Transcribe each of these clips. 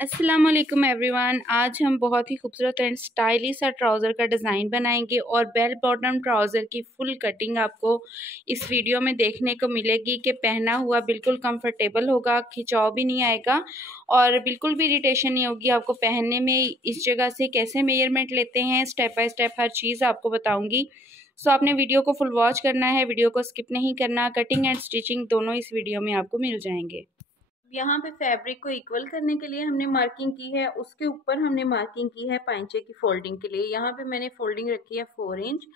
अस्सलाम वालेकुम एवरीवन। आज हम बहुत ही खूबसूरत एंड स्टाइलिश सा ट्राउज़र का डिज़ाइन बनाएंगे और बेल बॉटम ट्राउज़र की फुल कटिंग आपको इस वीडियो में देखने को मिलेगी कि पहना हुआ बिल्कुल कंफर्टेबल होगा, खिंचाव भी नहीं आएगा और बिल्कुल भी इरिटेशन नहीं होगी आपको पहनने में। इस जगह से कैसे मेजरमेंट लेते हैं स्टेप बाय स्टेप हर चीज़ आपको बताऊँगी। सो आपने वीडियो को फुल वॉच करना है, वीडियो को स्किप नहीं करना। कटिंग एंड स्टिचिंग दोनों इस वीडियो में आपको मिल जाएंगे। यहाँ पे फैब्रिक को इक्वल करने के लिए हमने मार्किंग की है, उसके ऊपर हमने मार्किंग की है पांचे की फोल्डिंग के लिए। यहाँ पे मैंने फोल्डिंग रखी है 4 इंच।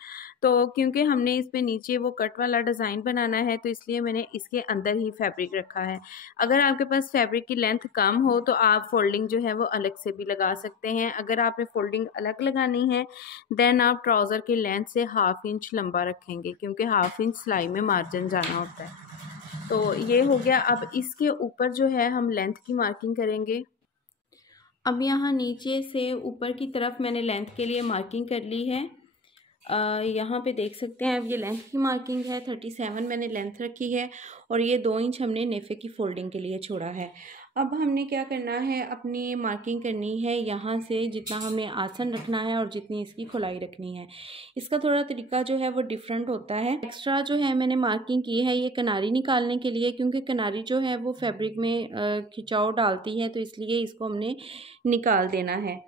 तो क्योंकि हमने इस पे नीचे वो कट वाला डिज़ाइन बनाना है तो इसलिए मैंने इसके अंदर ही फैब्रिक रखा है। अगर आपके पास फैब्रिक की लेंथ कम हो तो आप फोल्डिंग जो है वो अलग से भी लगा सकते हैं। अगर आपने फोल्डिंग अलग लगानी है देन आप ट्राउज़र की लेंथ से 1/2 इंच लंबा रखेंगे, क्योंकि 1/2 इंच सिलाई में मार्जिन जाना होता है। तो ये हो गया। अब इसके ऊपर जो है हम लेंथ की मार्किंग करेंगे। अब यहाँ नीचे से ऊपर की तरफ मैंने लेंथ के लिए मार्किंग कर ली है। यहाँ पे देख सकते हैं अब ये लेंथ की मार्किंग है। 37 मैंने लेंथ रखी है और ये 2 इंच हमने नेफे की फोल्डिंग के लिए छोड़ा है। अब हमने क्या करना है, अपनी मार्किंग करनी है यहाँ से जितना हमें आसन रखना है और जितनी इसकी खुलाई रखनी है। इसका थोड़ा तरीका जो है वो डिफरेंट होता है। एक्स्ट्रा जो है मैंने मार्किंग की है ये किनारी निकालने के लिए, क्योंकि किनारी जो है वो फैब्रिक में खिंचाव डालती है, तो इसलिए इसको हमने निकाल देना है।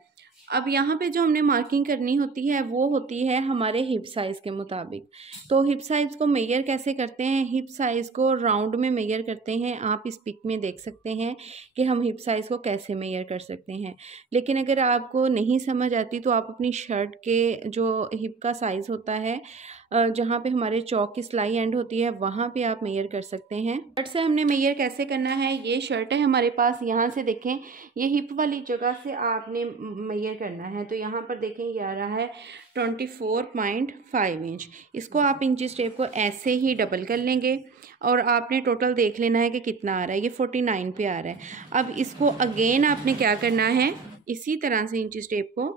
अब यहाँ पे जो हमने मार्किंग करनी होती है वो होती है हमारे हिप साइज़ के मुताबिक। तो हिप साइज़ को मेजर कैसे करते हैं, हिप साइज़ को राउंड में मेजर करते हैं। आप इस पिक में देख सकते हैं कि हम हिप साइज़ को कैसे मेजर कर सकते हैं। लेकिन अगर आपको नहीं समझ आती तो आप अपनी शर्ट के जो हिप का साइज़ होता है जहाँ पे हमारे चौक की सिलाई एंड होती है वहाँ पे आप मेजर कर सकते हैं। शर्ट से हमने मेजर कैसे करना है, ये शर्ट है हमारे पास, यहाँ से देखें ये हिप वाली जगह से आपने मेजर करना है। तो यहाँ पर देखें ये आ रहा है 24.5 इंच। इसको आप इंची टेप को ऐसे ही डबल कर लेंगे और आपने टोटल देख लेना है कि कितना आ रहा है। ये 49 पे आ रहा है। अब इसको अगेन आपने क्या करना है, इसी तरह से इंची टेप को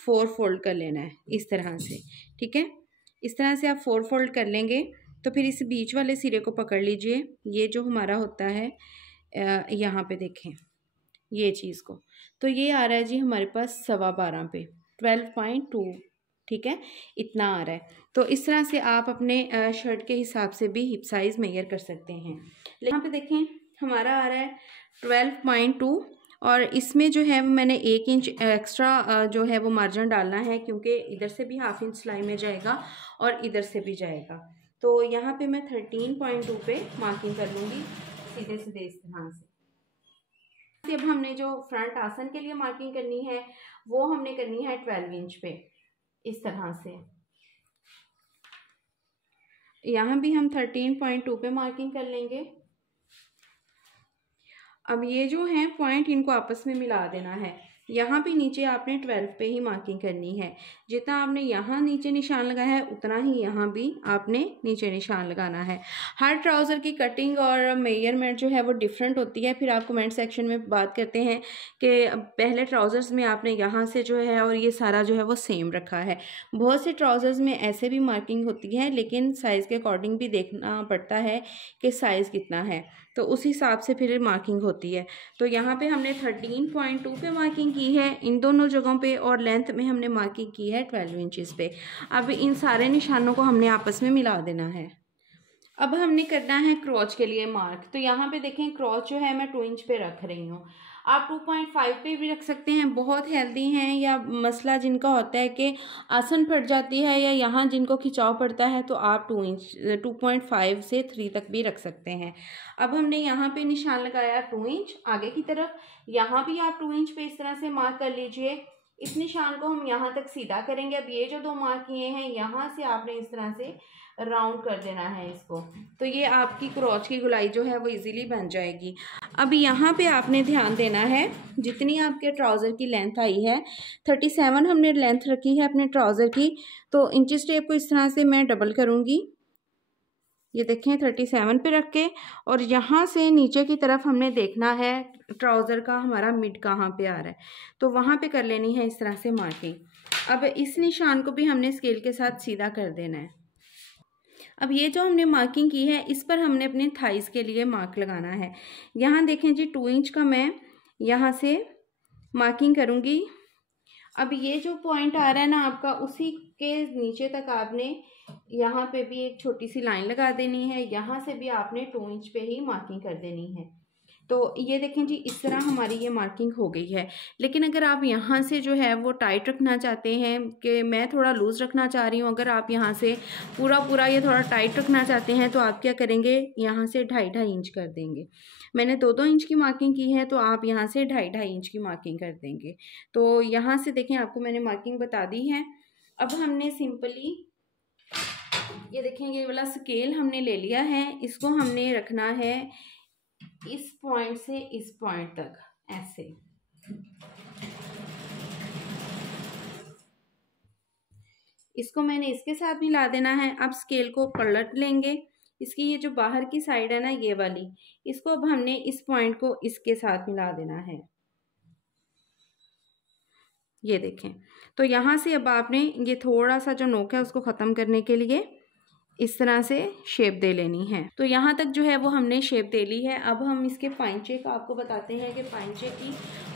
4 फोल्ड कर लेना है इस तरह से। ठीक है, इस तरह से आप 4 फोल्ड कर लेंगे तो फिर इस बीच वाले सिरे को पकड़ लीजिए। ये जो हमारा होता है यहाँ पे देखें ये चीज़ को, तो ये आ रहा है जी हमारे पास 12.25 पे 12.2। ठीक है, इतना आ रहा है। तो इस तरह से आप अपने शर्ट के हिसाब से भी हिप साइज़ मेजर कर सकते हैं। यहाँ पे देखें हमारा आ रहा है 12.2 और इसमें जो है मैंने 1 इंच एक्स्ट्रा जो है वो मार्जिन डालना है, क्योंकि इधर से भी 1/2 इंच सिलाई में जाएगा और इधर से भी जाएगा। तो यहाँ पे मैं 13.2 पे मार्किंग कर लूँगी सीधे सीधे इस तरह से। अब हमने जो फ्रंट आसन के लिए मार्किंग करनी है वो हमने करनी है 12 इंच पे इस तरह से। यहाँ भी हम 13.2 पे मार्किंग कर लेंगे। अब ये जो है पॉइंट इनको आपस में मिला देना है। यहाँ भी नीचे आपने 12 पे ही मार्किंग करनी है। जितना आपने यहाँ नीचे निशान लगाया है उतना ही यहाँ भी आपने नीचे निशान लगाना है। हर ट्राउज़र की कटिंग और मेजरमेंट जो है वो डिफरेंट होती है। फिर आप कमेंट सेक्शन में बात करते हैं कि पहले ट्राउज़र्स में आपने यहाँ से जो है और ये सारा जो है वो सेम रखा है। बहुत से ट्राउज़र्स में ऐसे भी मार्किंग होती है, लेकिन साइज़ के अकॉर्डिंग भी देखना पड़ता है कि साइज़ कितना है, तो उस हिसाब से फिर मार्किंग होती है। तो यहाँ पे हमने 13.2 पे मार्किंग की है इन दोनों जगहों पे और लेंथ में हमने मार्किंग की है 12 इंचेस पे। अब इन सारे निशानों को हमने आपस में मिला देना है। अब हमने करना है क्रॉच के लिए मार्क। तो यहाँ पे देखें क्रॉच जो है मैं 2 इंच पे रख रही हूँ। आप 2.5 पे भी रख सकते हैं। बहुत हेल्दी हैं या मसला जिनका होता है कि आसन फट जाती है या यहाँ जिनको खिंचाव पड़ता है, तो आप 2.5 से 3 तक भी रख सकते हैं। अब हमने यहाँ पे निशान लगाया 2 इंच आगे की तरफ। यहाँ भी आप 2 इंच पे इस तरह से मार्क कर लीजिए। इस निशान को हम यहाँ तक सीधा करेंगे। अब ये जो 2 मार्क किए हैं यहाँ से आपने इस तरह से राउंड कर देना है इसको, तो ये आपकी क्रॉच की गुलाई जो है वो इजीली बन जाएगी। अब यहाँ पे आपने ध्यान देना है जितनी आपके ट्राउज़र की लेंथ आई है 37 हमने लेंथ रखी है अपने ट्राउज़र की, तो इंची टेप को इस तरह से मैं डबल करूँगी। ये देखें 37 पे रख के, और यहाँ से नीचे की तरफ हमने देखना है ट्राउज़र का हमारा मिड कहाँ पे आ रहा है, तो वहाँ पे कर लेनी है इस तरह से मार्किंग। अब इस निशान को भी हमने स्केल के साथ सीधा कर देना है। अब ये जो हमने मार्किंग की है इस पर हमने अपने थाइस के लिए मार्क लगाना है। यहाँ देखें जी 2 इंच का मैं यहाँ से मार्किंग करूँगी। अब ये जो पॉइंट आ रहा है ना आपका, उसी के नीचे तक आपने यहाँ पे भी एक छोटी सी लाइन लगा देनी है। यहाँ से भी आपने 2 इंच पे ही मार्किंग कर देनी है। तो ये देखें जी, इस तरह हमारी ये मार्किंग हो गई है। लेकिन अगर आप यहाँ से जो है वो टाइट रखना चाहते हैं, कि मैं थोड़ा लूज़ रखना चाह रही हूँ, अगर आप यहाँ से पूरा ये थोड़ा टाइट रखना चाहते हैं तो आप क्या करेंगे, यहाँ से 2.5 इंच कर देंगे। मैंने 2-2 इंच की मार्किंग की है, तो आप यहाँ से 2.5 इंच की मार्किंग कर देंगे। तो यहाँ से देखें, आपको मैंने मार्किंग बता दी है। अब हमने सिंपली ये देखें, ये वाला स्केल हमने ले लिया है, इसको हमने रखना है इस पॉइंट से इस पॉइंट तक, ऐसे। इसको मैंने इसके साथ मिला देना है। अब स्केल को पलट लेंगे, इसकी ये जो बाहर की साइड है ना, ये वाली, इसको अब हमने इस पॉइंट को इसके साथ मिला देना है। ये देखें, तो यहाँ से अब आपने ये थोड़ा सा जो नोक है उसको ख़त्म करने के लिए इस तरह से शेप दे लेनी है। तो यहाँ तक जो है वो हमने शेप दे ली है। अब हम इसके पाइंचे का आपको बताते हैं कि पाइंचे की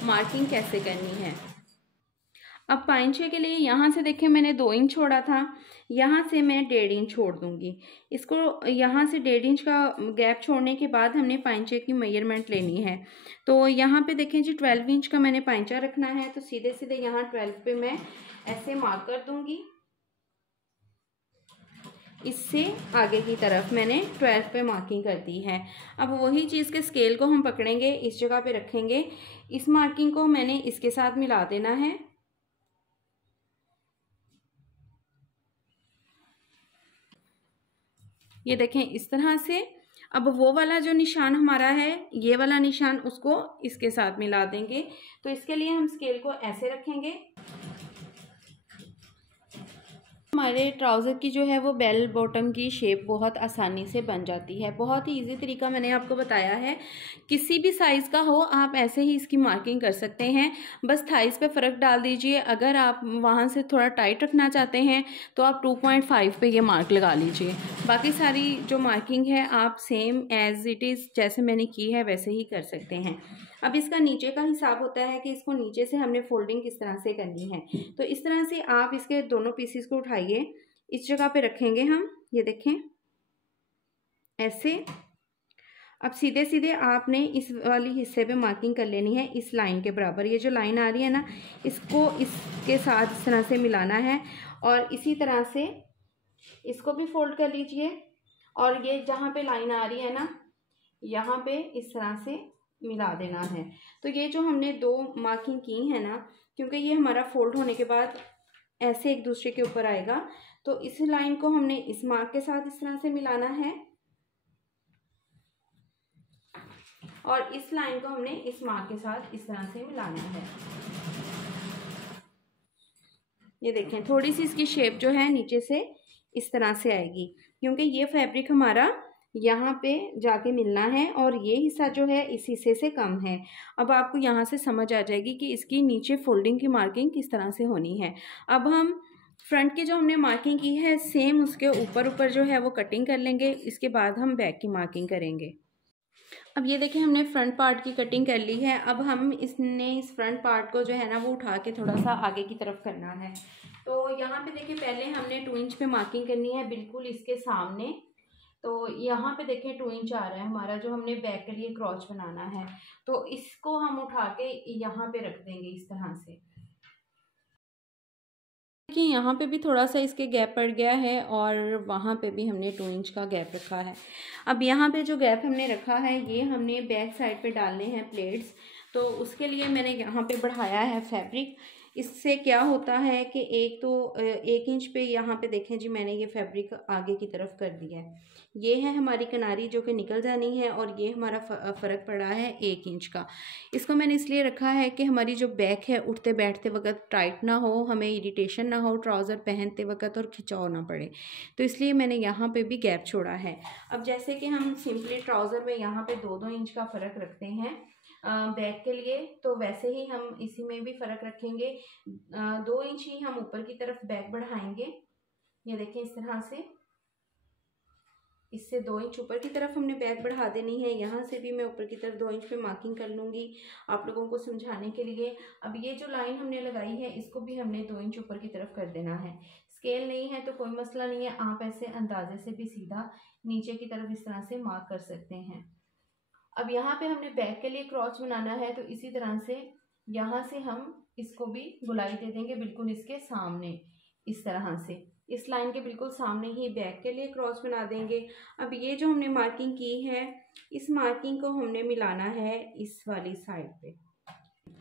मार्किंग कैसे करनी है। अब पाइंचे के लिए यहाँ से देखें, मैंने 2 इंच छोड़ा था, यहाँ से मैं 1.5 इंच छोड़ दूँगी। इसको यहाँ से 1.5 इंच का गैप छोड़ने के बाद हमने पाइंचे की मेजरमेंट लेनी है। तो यहाँ पे देखें जी, 12 इंच का मैंने पाइंचा रखना है, तो सीधे सीधे यहाँ 12 पे मैं ऐसे मार्क कर दूँगी। इससे आगे की तरफ मैंने 12 पे मार्किंग कर दी है। अब वही चीज़ के स्केल को हम पकड़ेंगे, इस जगह पे रखेंगे, इस मार्किंग को मैंने इसके साथ मिला देना है। ये देखें इस तरह से। अब वो वाला जो निशान हमारा है, ये वाला निशान, उसको इसके साथ मिला देंगे। तो इसके लिए हम स्केल को ऐसे रखेंगे। हमारे ट्राउज़र की जो है वो बेल बॉटम की शेप बहुत आसानी से बन जाती है। बहुत ही इजी तरीका मैंने आपको बताया है। किसी भी साइज़ का हो, आप ऐसे ही इसकी मार्किंग कर सकते हैं। बस थाइस पे फ़र्क डाल दीजिए। अगर आप वहाँ से थोड़ा टाइट रखना चाहते हैं तो आप 2.5 पे ये मार्क लगा लीजिए। बाकी सारी जो मार्किंग है आप सेम एज़ इट इज़ जैसे मैंने की है वैसे ही कर सकते हैं। अब इसका नीचे का हिसाब होता है कि इसको नीचे से हमने फोल्डिंग किस तरह से करनी है। तो इस तरह से आप इसके दोनों पीसेस को उठाइए, इस जगह पे रखेंगे हम, ये देखें ऐसे। अब सीधे सीधे आपने इस वाली हिस्से पे मार्किंग कर लेनी है, इस लाइन के बराबर। ये जो लाइन आ रही है ना, इसको इसके साथ इस तरह से मिलाना है, और इसी तरह से इसको भी फोल्ड कर लीजिए। और ये जहाँ पे लाइन आ रही है ना, यहाँ पे इस तरह से मिला देना है। तो ये जो हमने 2 मार्किंग की है ना, क्योंकि ये हमारा फोल्ड होने के बाद ऐसे एक दूसरे के ऊपर आएगा, तो इस लाइन को हमने इस मार्क के साथ इस तरह से मिलाना है, और इस लाइन को हमने इस मार्क के साथ इस तरह से मिलाना है। ये देखें, थोड़ी सी इसकी शेप जो है नीचे से इस तरह से आएगी, क्योंकि ये फैब्रिक हमारा यहाँ पे जाके मिलना है, और ये हिस्सा जो है इस हिस्से से कम है। अब आपको यहाँ से समझ आ जाएगी कि इसकी नीचे फोल्डिंग की मार्किंग किस तरह से होनी है। अब हम फ्रंट की जो हमने मार्किंग की है, सेम उसके ऊपर जो है वो कटिंग कर लेंगे। इसके बाद हम बैक की मार्किंग करेंगे। अब ये देखें, हमने फ्रंट पार्ट की कटिंग कर ली है। अब हम इस फ्रंट पार्ट को जो है ना वो उठा के थोड़ा सा आगे की तरफ करना है। तो यहाँ पे देखिए, पहले हमने 2 इंच पे मार्किंग करनी है, बिल्कुल इसके सामने। तो यहाँ पे देखें 2 इंच आ रहा है हमारा, जो हमने बैक के लिए क्रॉच बनाना है। तो इसको हम उठा के यहाँ पे रख देंगे इस तरह से। देखिए, यहाँ पे भी थोड़ा सा इसके गैप पड़ गया है, और वहाँ पे भी हमने 2 इंच का गैप रखा है। अब यहाँ पे जो गैप हमने रखा है, ये हमने बैक साइड पे डालने हैं प्लेट्स। तो उसके लिए मैंने यहाँ पे बढ़ाया है फैब्रिक। इससे क्या होता है कि 1 इंच पे यहाँ पे देखें जी, मैंने ये फैब्रिक आगे की तरफ कर दिया है। ये है हमारी किनारी जो कि निकल जानी है, और ये हमारा फ़र्क पड़ा है 1 इंच का। इसको मैंने इसलिए रखा है कि हमारी जो बैक है, उठते बैठते वक्त टाइट ना हो, हमें इरिटेशन ना हो ट्राउज़र पहनते वक्त, और खिंचाव ना पड़े। तो इसलिए मैंने यहाँ पे भी गैप छोड़ा है। अब जैसे कि हम सिंपली ट्राउज़र में यहाँ पे 2-2 इंच का फ़र्क रखते हैं बैक के लिए, तो वैसे ही हम इसी में भी फ़र्क रखेंगे। 2 इंच ही हम ऊपर की तरफ बैक बढ़ाएंगे। ये देखें इस तरह से। इससे 2 इंच ऊपर की तरफ हमने बैक बढ़ा देनी है। यहाँ से भी मैं ऊपर की तरफ 2 इंच पे मार्किंग कर लूँगी आप लोगों को समझाने के लिए। अब ये जो लाइन हमने लगाई है इसको भी हमने 2 इंच ऊपर की तरफ कर देना है। स्केल नहीं है तो कोई मसला नहीं है, आप ऐसे अंदाजे से भी सीधा नीचे की तरफ इस तरह से मार्क कर सकते हैं। अब यहाँ पे हमने बैक के लिए क्रॉच बनाना है, तो इसी तरह से यहाँ से हम इसको भी गुलाई दे देंगे बिल्कुल इसके सामने, इस तरह से इस लाइन के बिल्कुल सामने ही बैक के लिए क्रॉस बना देंगे। अब ये जो हमने मार्किंग की है इस मार्किंग को हमने मिलाना है इस वाली साइड पे,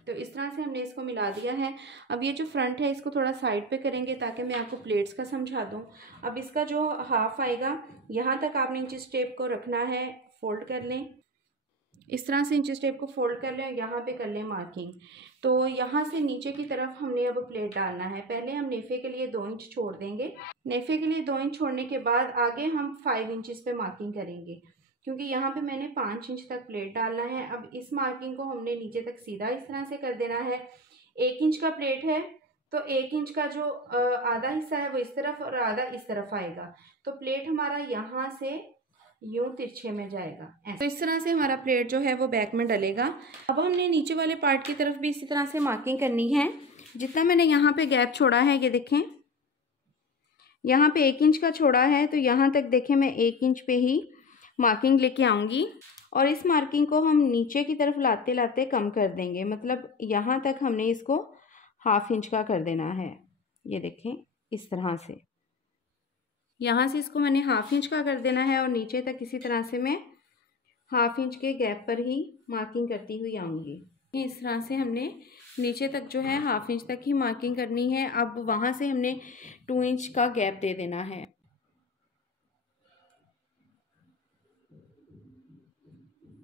तो इस तरह से हमने इसको मिला दिया है। अब ये जो फ्रंट है इसको थोड़ा साइड पे करेंगे ताकि मैं आपको प्लेट्स का समझा दूँ। अब इसका जो हाफ आएगा यहाँ तक आपने इंच टेप को रखना है, फोल्ड कर लें इस तरह से, इंच टेप को फोल्ड कर लें और यहाँ पे कर लें मार्किंग। तो यहाँ से नीचे की तरफ हमने अब प्लेट डालना है। पहले हम नेफे के लिए 2 इंच छोड़ देंगे। नेफे के लिए 2 इंच छोड़ने के बाद आगे हम 5 इंचेस पे मार्किंग करेंगे, क्योंकि यहाँ पे मैंने 5 इंच तक प्लेट डालना है। अब इस मार्किंग को हमने नीचे तक सीधा इस तरह से कर देना है। 1 इंच का प्लेट है तो 1 इंच का जो आधा हिस्सा है वो इस तरफ और आधा इस तरफ आएगा, तो प्लेट हमारा यहाँ से यूं तिरछे में जाएगा। तो इस तरह से हमारा प्लेट जो है वो बैक में डलेगा। अब हमने नीचे वाले पार्ट की तरफ भी इसी तरह से मार्किंग करनी है। जितना मैंने यहाँ पे गैप छोड़ा है, ये देखें यहाँ पे 1 इंच का छोड़ा है, तो यहाँ तक देखें मैं 1 इंच पे ही मार्किंग लेके आऊँगी और इस मार्किंग को हम नीचे की तरफ लाते लाते कम कर देंगे, मतलब यहाँ तक हमने इसको 1/2 इंच का कर देना है। ये देखें इस तरह से, यहाँ से इसको मैंने 1/2 इंच का कर देना है और नीचे तक इसी तरह से मैं 1/2 इंच के गैप पर ही मार्किंग करती हुई आऊँगी। इस तरह से हमने नीचे तक जो है 1/2 इंच तक ही मार्किंग करनी है। अब वहाँ से हमने 2 इंच का गैप दे देना है।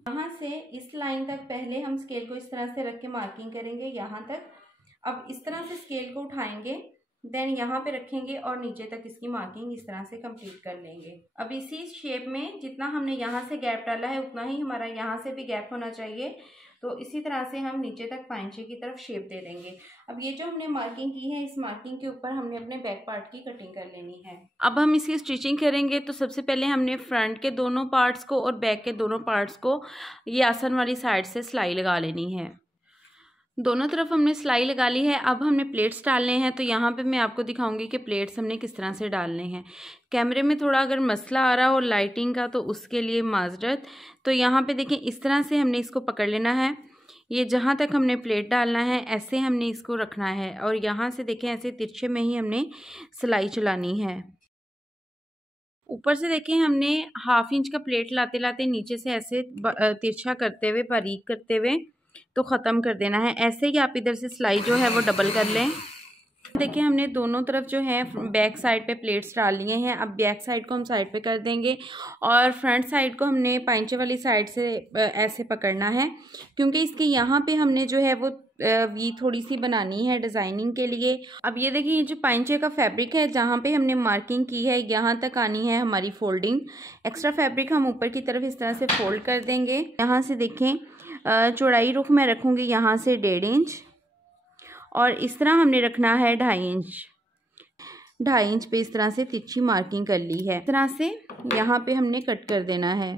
यहाँ से इस लाइन तक पहले हम स्केल को इस तरह से रख के मार्किंग करेंगे यहाँ तक। अब इस तरह से स्केल को उठाएंगे, देन यहाँ पे रखेंगे और नीचे तक इसकी मार्किंग इस तरह से कंप्लीट कर लेंगे। अब इसी शेप में जितना हमने यहाँ से गैप डाला है उतना ही हमारा यहाँ से भी गैप होना चाहिए, तो इसी तरह से हम नीचे तक पांचे की तरफ शेप दे देंगे। अब ये जो हमने मार्किंग की है इस मार्किंग के ऊपर हमने अपने बैक पार्ट की कटिंग कर लेनी है। अब हम इसकी स्टिचिंग करेंगे, तो सबसे पहले हमने फ्रंट के दोनों पार्ट्स को और बैक के दोनों पार्ट्स को ये आसन वाली साइड से सिलाई लगा लेनी है। दोनों तरफ हमने सिलाई लगा ली है। अब हमने प्लेट्स डालने हैं, तो यहाँ पे मैं आपको दिखाऊंगी कि प्लेट्स हमने किस तरह से डालने हैं। कैमरे में थोड़ा अगर मसला आ रहा हो लाइटिंग का तो उसके लिए माजरत। तो यहाँ पे देखें इस तरह से हमने इसको पकड़ लेना है। ये जहाँ तक हमने प्लेट डालना है ऐसे हमने इसको रखना है और यहाँ से देखें ऐसे तिरछे में ही हमने सिलाई चलानी है। ऊपर से देखें हमने 1/2 इंच का प्लेट लाते लाते नीचे से ऐसे तिरछा करते हुए बारीक करते हुए तो ख़त्म कर देना है। ऐसे ही आप इधर से सिलाई जो है वो डबल कर लें। देखिए हमने दोनों तरफ जो है बैक साइड पे प्लेट्स डाल लिए हैं। अब बैक साइड को हम साइड पे कर देंगे और फ्रंट साइड को हमने पांचे वाली साइड से ऐसे पकड़ना है, क्योंकि इसके यहाँ पे हमने जो है वो वी थोड़ी सी बनानी है डिज़ाइनिंग के लिए। अब ये देखिए ये जो पांचे का फैब्रिक है जहाँ पे हमने मार्किंग की है यहाँ तक आनी है हमारी फोल्डिंग। एक्स्ट्रा फैब्रिक हम ऊपर की तरफ इस तरह से फोल्ड कर देंगे। यहाँ से देखें चौड़ाई रुख मैं रखूँगी यहाँ से 1.5 इंच और इस तरह हमने रखना है 2.5 इंच। 2.5 इंच पे इस तरह से तिरछी मार्किंग कर ली है। इस तरह से यहाँ पे हमने कट कर देना है।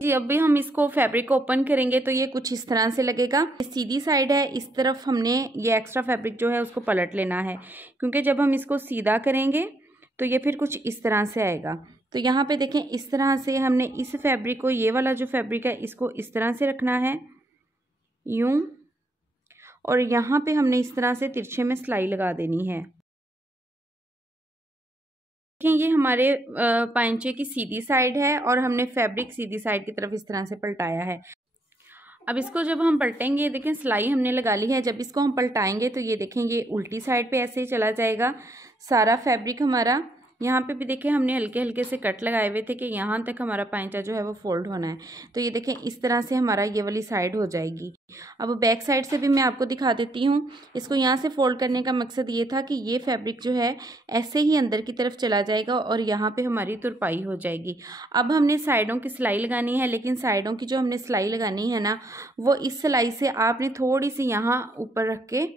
जी अब भी हम इसको फैब्रिक को ओपन करेंगे तो ये कुछ इस तरह से लगेगा। सीधी साइड है, इस तरफ हमने ये एक्स्ट्रा फैब्रिक जो है उसको पलट लेना है, क्योंकि जब हम इसको सीधा करेंगे तो ये फिर कुछ इस तरह से आएगा। तो यहाँ पे देखें इस तरह से हमने इस फैब्रिक को, ये वाला जो फैब्रिक है इसको इस तरह से रखना है यूं, और यहाँ पे हमने इस तरह से तिरछे में सिलाई लगा देनी है। देखें ये हमारे पांचे की सीधी साइड है और हमने फैब्रिक सीधी साइड की तरफ इस तरह से पलटाया है। अब इसको जब हम पलटेंगे, देखें सिलाई हमने लगा ली है, जब इसको हम पलटाएंगे तो ये देखें ये उल्टी साइड पे ऐसे ही चला जाएगा सारा फैब्रिक हमारा। यहाँ पे भी देखें हमने हल्के हल्के से कट लगाए हुए थे कि यहाँ तक हमारा पांचा जो है वो फोल्ड होना है। तो ये देखें इस तरह से हमारा ये वाली साइड हो जाएगी। अब बैक साइड से भी मैं आपको दिखा देती हूँ। इसको यहाँ से फोल्ड करने का मकसद ये था कि ये फैब्रिक जो है ऐसे ही अंदर की तरफ चला जाएगा और यहाँ पे हमारी तुरपाई हो जाएगी। अब हमने साइडों की सिलाई लगानी है, लेकिन साइडों की जो हमने सिलाई लगानी है ना वो इस सिलाई से आपने थोड़ी सी यहाँ ऊपर रख के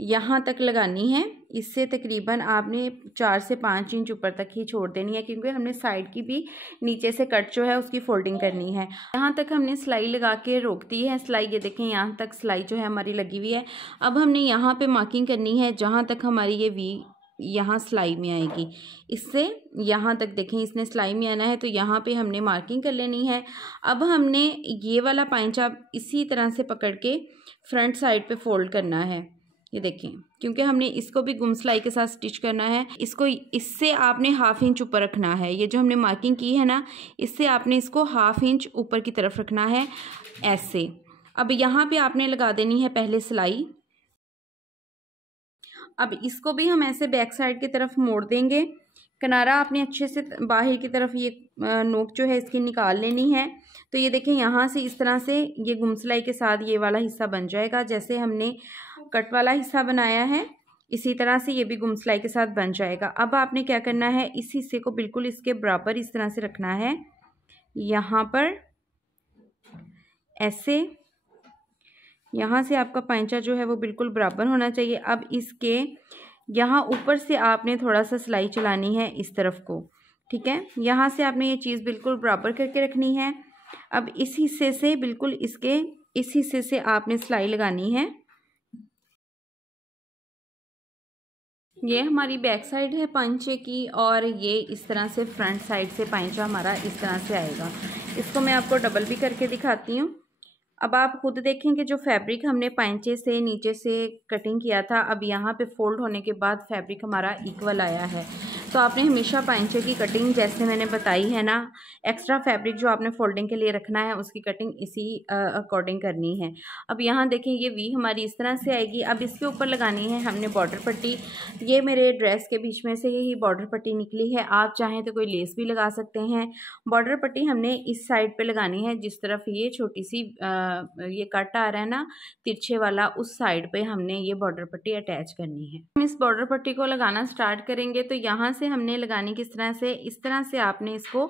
यहाँ तक लगानी है। इससे तकरीबन आपने 4 से 5 इंच ऊपर तक ही छोड़ देनी है, क्योंकि हमने साइड की भी नीचे से कट जो है उसकी फोल्डिंग करनी है। यहाँ तक हमने सिलाई लगा के रोक दी है। सिलाई ये देखें, यहाँ तक सिलाई जो है हमारी लगी हुई है। अब हमने यहाँ पे मार्किंग करनी है जहाँ तक हमारी ये वी यहाँ सिलाई में आएगी, इससे यहाँ तक देखें इसने सिलाई में आना है, तो यहाँ पे हमने मार्किंग कर लेनी है। अब हमने ये वाला पाइंचा इसी तरह से पकड़ के फ्रंट साइड पे फोल्ड करना है। ये देखें, क्योंकि हमने इसको भी गुम सिलाई के साथ स्टिच करना है। इसको इससे आपने 1/2 इंच ऊपर रखना है। ये जो हमने मार्किंग की है ना, इससे आपने इसको 1/2 इंच ऊपर की तरफ रखना है, ऐसे। अब यहाँ पे आपने लगा देनी है पहले सिलाई। अब इसको भी हम ऐसे बैक साइड की तरफ मोड़ देंगे। किनारा आपने अच्छे से बाहर की तरफ ये नोक जो है इसकी निकाल लेनी है। तो ये देखें, यहाँ से इस तरह से ये गुम सिलाई के साथ ये वाला हिस्सा बन जाएगा। जैसे हमने कट वाला हिस्सा बनाया है, इसी तरह से ये भी गुम सिलाई के साथ बन जाएगा। अब आपने क्या करना है, इस हिस्से को बिल्कुल इसके बराबर इस तरह से रखना है, यहाँ पर ऐसे। यहाँ से आपका पाइंचा जो है वो बिल्कुल बराबर होना चाहिए। अब इसके यहाँ ऊपर से आपने थोड़ा सा सिलाई चलानी है इस तरफ को, ठीक है। यहाँ से आपने ये चीज़ बिल्कुल बराबर करके रखनी है। अब इस हिस्से से बिल्कुल इसके इस हिस्से से आपने सिलाई लगानी है। ये हमारी बैक साइड है पाइंचे की, और ये इस तरह से फ्रंट साइड से पाइंचा हमारा इस तरह से आएगा। इसको मैं आपको डबल भी करके दिखाती हूँ। अब आप खुद देखें कि जो फैब्रिक हमने पाइंचे से नीचे से कटिंग किया था, अब यहाँ पे फोल्ड होने के बाद फैब्रिक हमारा इक्वल आया है। तो आपने हमेशा पाइंचे की कटिंग जैसे मैंने बताई है ना, एक्स्ट्रा फैब्रिक जो आपने फोल्डिंग के लिए रखना है उसकी कटिंग इसी अकॉर्डिंग करनी है। अब यहाँ देखें, ये वी हमारी इस तरह से आएगी। अब इसके ऊपर लगानी है हमने बॉर्डर पट्टी। ये मेरे ड्रेस के बीच में से ही बॉर्डर पट्टी निकली है। आप चाहें तो कोई लेस भी लगा सकते हैं। बॉर्डर पट्टी हमने इस साइड पे लगानी है, जिस तरफ ये छोटी सी ये कट आ रहा है ना तिरछे वाला, उस साइड पे हमने ये बॉर्डर पट्टी अटैच करनी है। हम इस बॉर्डर पट्टी को लगाना स्टार्ट करेंगे तो यहाँ से हमने लगानी किस तरह से, इस तरह से आपने इसको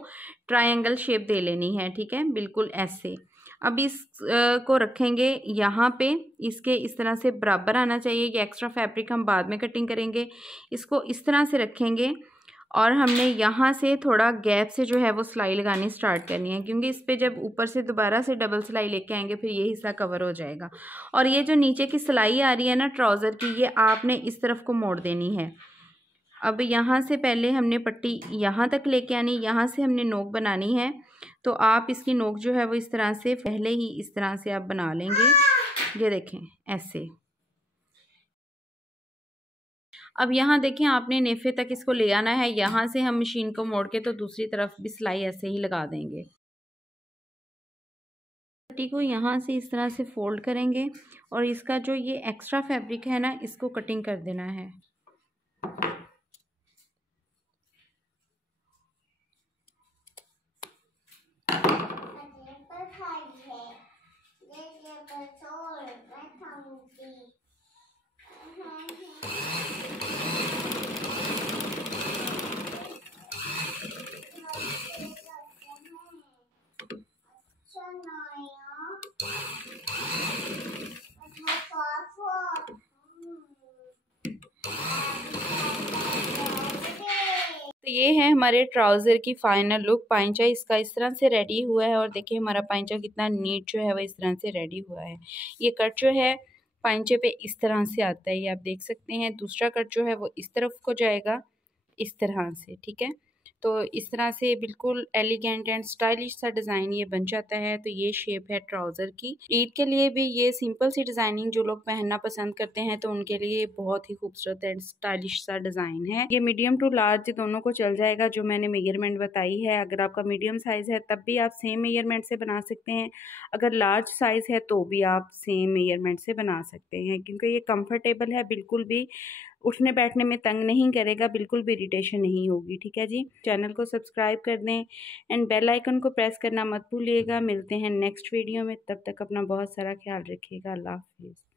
ट्रायंगल शेप दे लेनी है, ठीक है, बिल्कुल ऐसे। अब इस को रखेंगे यहाँ पे, इसके इस तरह से बराबर आना चाहिए। ये एक्स्ट्रा फैब्रिक हम बाद में कटिंग करेंगे। इसको इस तरह से रखेंगे और हमने यहाँ से थोड़ा गैप से जो है वो सिलाई लगानी स्टार्ट करनी है, क्योंकि इस पे जब ऊपर से दोबारा से डबल सिलाई लेके आएंगे फिर ये हिस्सा कवर हो जाएगा। और ये जो नीचे की सिलाई आ रही है ना ट्राउज़र की, ये आपने इस तरफ को मोड़ देनी है। अब यहाँ से पहले हमने पट्टी यहाँ तक लेके आनी, यहाँ से हमने नोक बनानी है। तो आप इसकी नोक जो है वो इस तरह से पहले ही इस तरह से आप बना लेंगे, ये देखें ऐसे। अब यहाँ देखें, आपने नेफे तक इसको ले आना है। यहाँ से हम मशीन को मोड़ के तो दूसरी तरफ भी सिलाई ऐसे ही लगा देंगे। पट्टी को यहाँ से इस तरह से फोल्ड करेंगे और इसका जो ये एक्स्ट्रा फैब्रिक है ना, इसको कटिंग कर देना है। तो ये है हमारे ट्राउज़र की फाइनल लुक। पाइंचा इसका इस तरह से रेडी हुआ है और देखिए हमारा पाइंचा कितना नीट जो है वो इस तरह से रेडी हुआ है। ये कट जो है पाइंचे पे इस तरह से आता है, ये आप देख सकते हैं। दूसरा कट जो है वो इस तरफ को जाएगा इस तरह से, ठीक है। तो इस तरह से बिल्कुल एलिगेंट एंड स्टाइलिश सा डिज़ाइन ये बन जाता है। तो ये शेप है ट्राउज़र की। ईद के लिए भी ये सिंपल सी डिज़ाइनिंग जो लोग पहनना पसंद करते हैं तो उनके लिए बहुत ही खूबसूरत एंड स्टाइलिश सा डिज़ाइन है। ये मीडियम टू लार्ज दोनों को चल जाएगा जो मैंने मेजरमेंट बताई है। अगर आपका मीडियम साइज़ है तब भी आप सेम मेजरमेंट से बना सकते हैं, अगर लार्ज साइज़ है तो भी आप सेम मेजरमेंट से बना सकते हैं, क्योंकि ये कंफर्टेबल है, बिल्कुल भी उठने बैठने में तंग नहीं करेगा, बिल्कुल भी इरिटेशन नहीं होगी, ठीक है जी। चैनल को सब्सक्राइब कर दें एंड बेल आइकन को प्रेस करना मत भूलिएगा। मिलते हैं नेक्स्ट वीडियो में, तब तक अपना बहुत सारा ख्याल रखिएगा। अल्लाह हाफिज़।